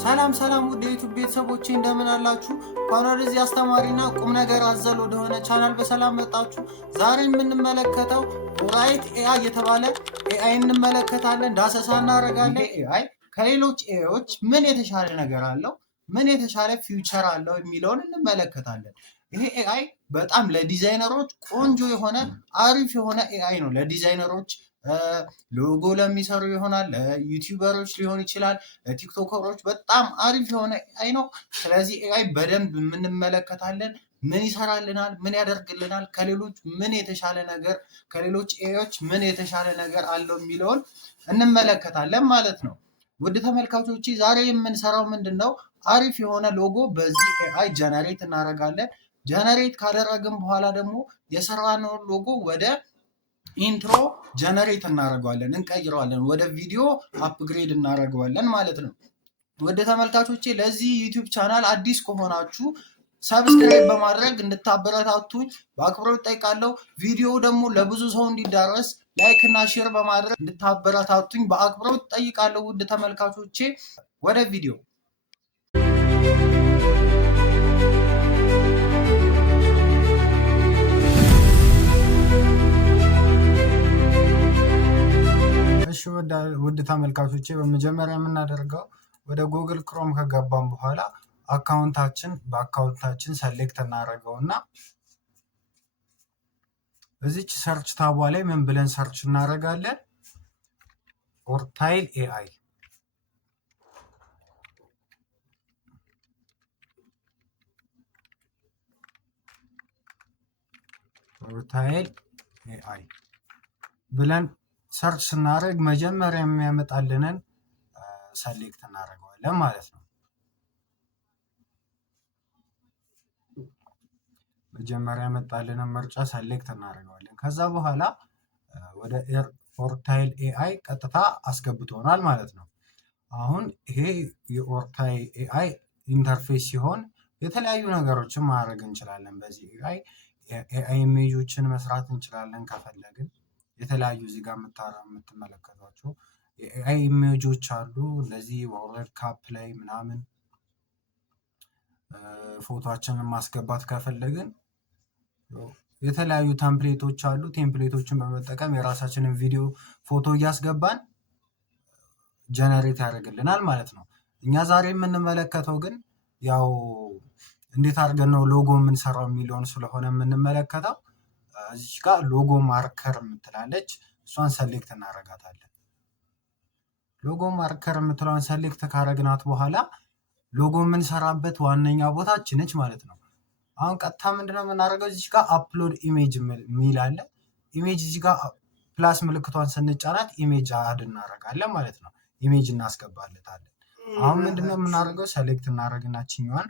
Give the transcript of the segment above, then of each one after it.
ሰላም ሰላም ውድ የዩቲዩብ ቤተሰቦቼ እንደምን አላችሁ? እንኳን ወደዚህ አስተማሪና ቁም ነገር አዘል ወደሆነ ቻናል በሰላም መጣችሁ። ዛሬ የምንመለከተው ራይት ኤአይ የተባለ ኤአይ እንመለከታለን፣ ዳሰሳ እናደርጋለን። ኤአይ ከሌሎች ኤአይዎች ምን የተሻለ ነገር አለው፣ ምን የተሻለ ፊውቸር አለው የሚለውን እንመለከታለን። ይሄ ኤአይ በጣም ለዲዛይነሮች ቆንጆ የሆነ አሪፍ የሆነ ኤአይ ነው። ለዲዛይነሮች ሎጎ ለሚሰሩ ይሆናል፣ ለዩቲዩበሮች ሊሆን ይችላል፣ ለቲክቶከሮች በጣም አሪፍ የሆነ ኤአይ ነው። ስለዚህ ኤአይ በደንብ እንመለከታለን። ምን ይሰራልናል፣ ምን ያደርግልናል፣ ከሌሎች ምን የተሻለ ነገር ከሌሎች ኤአይዎች ምን የተሻለ ነገር አለው የሚለውን እንመለከታለን ማለት ነው። ውድ ተመልካቾች ዛሬ የምንሰራው ምንድን ነው? አሪፍ የሆነ ሎጎ በዚህ ኤአይ ጀነሬት እናደርጋለን። ጀነሬት ካደረግን በኋላ ደግሞ የሰራነውን ሎጎ ወደ ኢንትሮ ጀነሬት እናደርገዋለን፣ እንቀይረዋለን፣ ወደ ቪዲዮ አፕግሬድ እናደርገዋለን ማለት ነው። ወደ ተመልካቾቼ ለዚህ ዩቲዩብ ቻናል አዲስ ከሆናችሁ ሰብስክራይብ በማድረግ እንድታበረታቱኝ በአክብሮት ጠይቃለሁ። ቪዲዮ ደግሞ ለብዙ ሰው እንዲዳረስ ላይክ እና ሼር በማድረግ እንድታበረታቱኝ በአክብሮት ጠይቃለሁ። ውድ ተመልካቾቼ ወደ ቪዲዮ ውድ ተመልካቾቼ በመጀመሪያ የምናደርገው ወደ ጉግል ክሮም ከገባን በኋላ በአካውንታችን ሰሌክት እናደርገው እና እዚች ሰርች ታቧ ላይ ምን ብለን ሰርች እናደርጋለን? ኦርታይል ኤአይ ብለን ሰርች ስናደርግ መጀመሪያ የሚያመጣልንን ሰሌክት እናደርገዋለን ማለት ነው። መጀመሪያ ያመጣልንን ምርጫ ሰሌክት እናደርገዋለን። ከዛ በኋላ ወደ ኦርታይል ኤአይ ቀጥታ አስገብቶናል ማለት ነው። አሁን ይሄ የኦርታይል ኤአይ ኢንተርፌስ ሲሆን የተለያዩ ነገሮችን ማድረግ እንችላለን። በዚህ ኤአይ ኢሜጆችን መስራት እንችላለን ከፈለግን። የተለያዩ እዚህ ጋር የምትመለከቷቸው የኤአይ ኢሜጆች አሉ። እንደዚህ ወርልድ ካፕ ላይ ምናምን ፎቶችንን ማስገባት ከፈለግን የተለያዩ ቴምፕሌቶች አሉ። ቴምፕሌቶችን በመጠቀም የራሳችንን ቪዲዮ ፎቶ እያስገባን ጀነሬት ያደርግልናል ማለት ነው። እኛ ዛሬ የምንመለከተው ግን ያው እንዴት አድርገን ነው ሎጎ የምንሰራው የሚለውን ስለሆነ የምንመለከተው እዚህ ጋር ሎጎ ማርከር የምትላለች እሷን ሰሌክት እናደርጋታለን። ሎጎ ማርከር የምትለውን ሰሌክት ካረግናት በኋላ ሎጎ የምንሰራበት ዋነኛ ቦታችን ነች ማለት ነው። አሁን ቀጥታ ምንድነው የምናደርገው? እዚህ ጋር አፕሎድ ኢሜጅ የሚል አለ። ኢሜጅ እዚህ ጋር ፕላስ ምልክቷን ስንጫናት ኢሜጅ አድ እናደርጋለን ማለት ነው። ኢሜጅ እናስገባለታለን። አሁን ምንድነው የምናደርገው? ሰሌክት እናደርግና ችኛዋን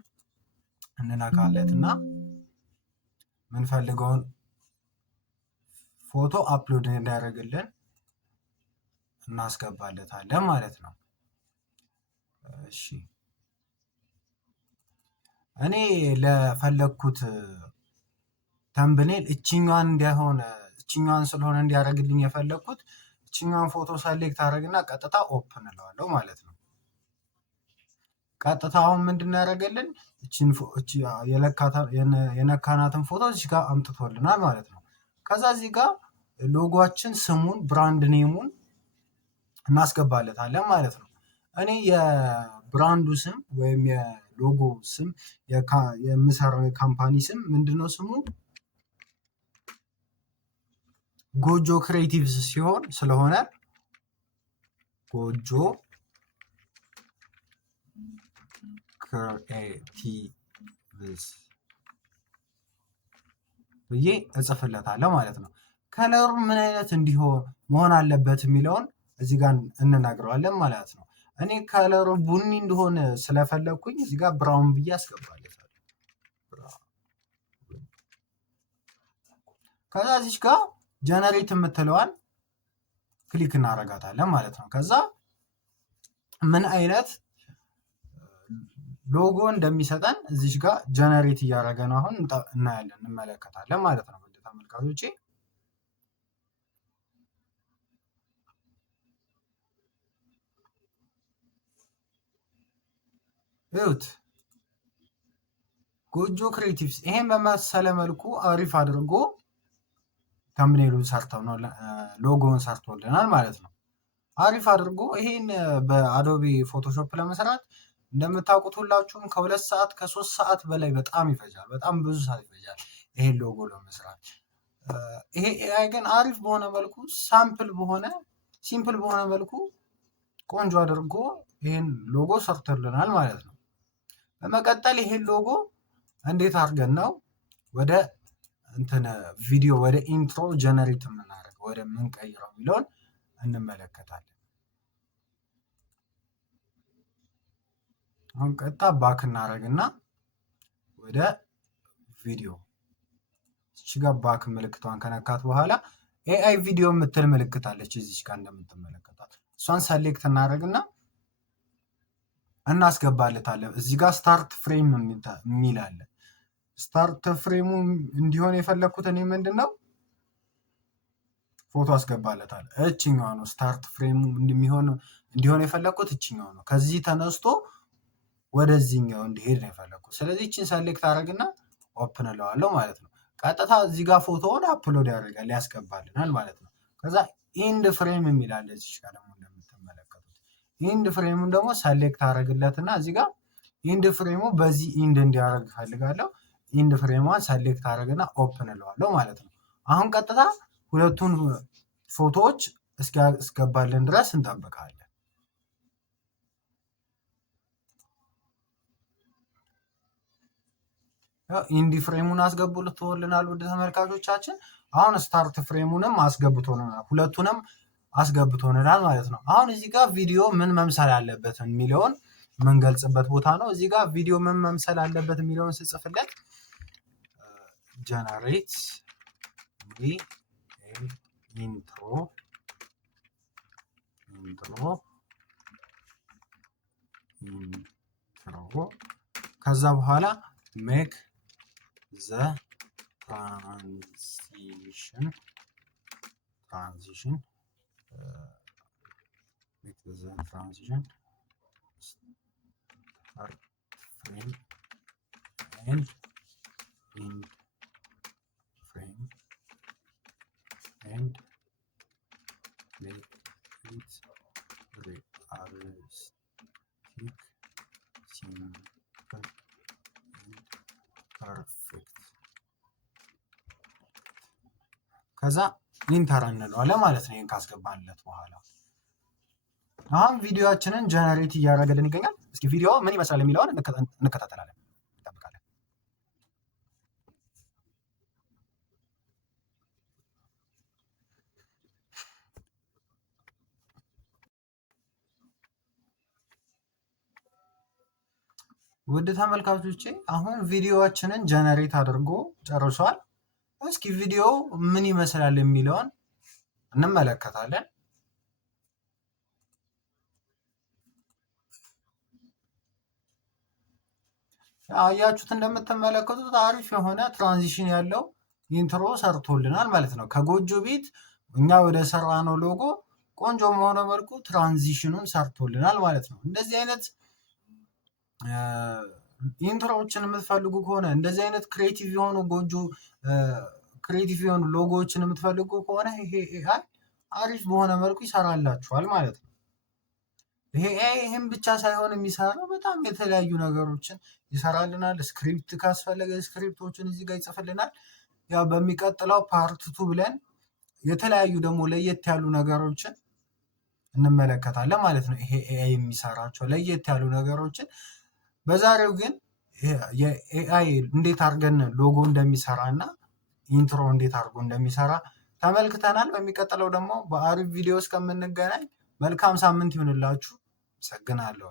እንነካለትና ምንፈልገውን ፎቶ አፕሎድ እንዲያደርግልን እናስገባለታለን ማለት ነው። እሺ እኔ ለፈለኩት ተምብኔል እችኛዋን ስለሆነ እንዲያደርግልኝ የፈለኩት እችኛዋን ፎቶ ሰሌክት አደረግና ቀጥታ ኦፕን እለዋለሁ ማለት ነው። ቀጥታ አሁን ምንድን ያደረገልን የነካናትን ፎቶ እዚህ ጋር አምጥቶልናል ማለት ነው። ከዛ እዚህ ጋር ሎጎችን ስሙን ብራንድ ኔሙን እናስገባለታለን ማለት ነው። እኔ የብራንዱ ስም ወይም የሎጎ ስም የምሰራው የካምፓኒ ስም ምንድነው? ስሙ ጎጆ ክሬቲቭስ ሲሆን ስለሆነ ጎጆ ክሬቲቭስ ብዬ እጽፍለታለሁ ማለት ነው። ከለሩ ምን አይነት እንዲሆን መሆን አለበት የሚለውን እዚህ ጋር እንነግረዋለን ማለት ነው። እኔ ከለሩ ቡኒ እንደሆነ ስለፈለግኩኝ እዚህ ጋር ብራውን ብዬ አስገባለታለሁ። ከዛ እዚህ ጋር ጀነሬት የምትለዋን ክሊክ እናደርጋታለን ማለት ነው። ከዛ ምን አይነት ሎጎ እንደሚሰጠን እዚህ ጋር ጀነሬት እያደረገ ነው። አሁን እናያለን፣ እንመለከታለን ማለት ነው። ወደ ተመልካቾቼ እዩት። ጎጆ ክሬቲቭስ ይሄን በመሰለ መልኩ አሪፍ አድርጎ ተምኔሉን ሰርተው ነው ሎጎውን ሰርቶልናል ማለት ነው። አሪፍ አድርጎ ይሄን በአዶቤ ፎቶሾፕ ለመስራት እንደምታውቁት ሁላችሁም ከ2 ሰዓት ከ3 ሰዓት በላይ በጣም ይፈጃል። በጣም ብዙ ሰዓት ይፈጃል ይሄን ሎጎ ለመስራት። ይሄ ኤአይ ግን አሪፍ በሆነ መልኩ ሲምፕል በሆነ መልኩ ቆንጆ አድርጎ ይሄን ሎጎ ሰርቶልናል ማለት ነው። በመቀጠል ይሄን ሎጎ እንዴት አድርገን ነው ወደ ቪዲዮ ወደ ኢንትሮ ጀነሬት የምናደርገው ወደ ምንቀይረው የሚለውን እንመለከታለን። አሁን ቀጥታ ባክ እናደርግና ወደ ቪዲዮ እዚህ ጋር ባክ ምልክቷን ከነካት በኋላ ኤአይ ቪዲዮ የምትል ምልክት አለች እዚች ጋር እንደምትመለከቷት። እሷን ሰሌክት እናደርግና እናስገባለታለን። እዚህ ጋር ስታርት ፍሬም የሚል አለ። ስታርት ፍሬሙ እንዲሆን የፈለግኩት እኔ ምንድን ነው ፎቶ አስገባለታል። እችኛዋ ነው ስታርት ፍሬሙ እንዲሆን የፈለግኩት እችኛው ነው። ከዚህ ተነስቶ ወደዚህኛው እንዲሄድ ነው የፈለግኩት። ስለዚህ እችን ሰሌክት አደረግና ኦፕን እለዋለሁ ማለት ነው። ቀጥታ እዚህ ጋር ፎቶውን አፕሎድ ያስገባልናል ማለት ነው። ከዛ ኢንድ ፍሬም የሚላለ እዚህ ጋር ደግሞ እንደምትመለከቱት ኢንድ ፍሬሙን ደግሞ ሰሌክት አደረግለትና እዚህ ጋር ኢንድ ፍሬሙ በዚህ ኢንድ እንዲያደርግ ፈልጋለሁ። ኢንድ ፍሬሟን ሰሌክት አደረግና ኦፕን እለዋለሁ ማለት ነው። አሁን ቀጥታ ሁለቱን ፎቶዎች እስኪያስገባልን ድረስ እንጠብቃለን። ኢንዲ ፍሬሙን አስገብቶልናል ውድ ተመልካቾቻችን። አሁን ስታርት ፍሬሙንም አስገብቶልናል፣ ሁለቱንም አስገብቶልናል ማለት ነው። አሁን እዚህ ጋር ቪዲዮ ምን መምሰል አለበት የሚለውን የምንገልጽበት ቦታ ነው። እዚህ ጋር ቪዲዮ ምን መምሰል አለበት የሚለውን ስጽፍለት ጀነሬት ኢንትሮ ከዛ በኋላ ሜክ ዘ ትራንዚሽን start frame and end frame and make it realistic, simple and perfect። ከዛ ኢንተር እንለዋለን ማለት ነው። ይሄን ካስገባንለት በኋላ አሁን ቪዲዮአችንን ጀነሬት እያደረገልን ይገኛል። እስኪ ቪዲዮ ምን ይመስላል የሚለውን እንከታተላለን፣ እንጠብቃለን። ውድ ተመልካቾቼ አሁን ቪዲዮአችንን ጀነሬት አድርጎ ጨርሷል። እስኪ ቪዲዮ ምን ይመስላል የሚለውን እንመለከታለን። አያችሁት? እንደምትመለከቱት አሪፍ የሆነ ትራንዚሽን ያለው ኢንትሮ ሰርቶልናል ማለት ነው። ከጎጆ ቤት እኛ ወደ ሰራነው ሎጎ ቆንጆ በሆነ መልኩ ትራንዚሽኑን ሰርቶልናል ማለት ነው። እንደዚህ አይነት ኢንትሮዎችን የምትፈልጉ ከሆነ እንደዚህ አይነት ክሬቲቭ የሆኑ ሎጎዎችን የምትፈልጉ ከሆነ ይሄ ኤአይ አሪፍ በሆነ መልኩ ይሰራላችኋል ማለት ነው። ይሄ ኤአይ ይህም ብቻ ሳይሆን የሚሰራው በጣም የተለያዩ ነገሮችን ይሰራልናል። ስክሪፕት ካስፈለገ ስክሪፕቶችን እዚህ ጋር ይጽፍልናል። ያው በሚቀጥለው ፓርት 2 ብለን የተለያዩ ደግሞ ለየት ያሉ ነገሮችን እንመለከታለን ማለት ነው። ይሄ ኤአይ የሚሰራቸው ለየት ያሉ ነገሮችን በዛሬው ግን የኤአይ እንዴት አድርገን ሎጎ እንደሚሰራ እና ኢንትሮ እንዴት አድርጎ እንደሚሰራ ተመልክተናል። በሚቀጥለው ደግሞ በአሪፍ ቪዲዮ እስከምንገናኝ መልካም ሳምንት ይሁንላችሁ። አመሰግናለሁ።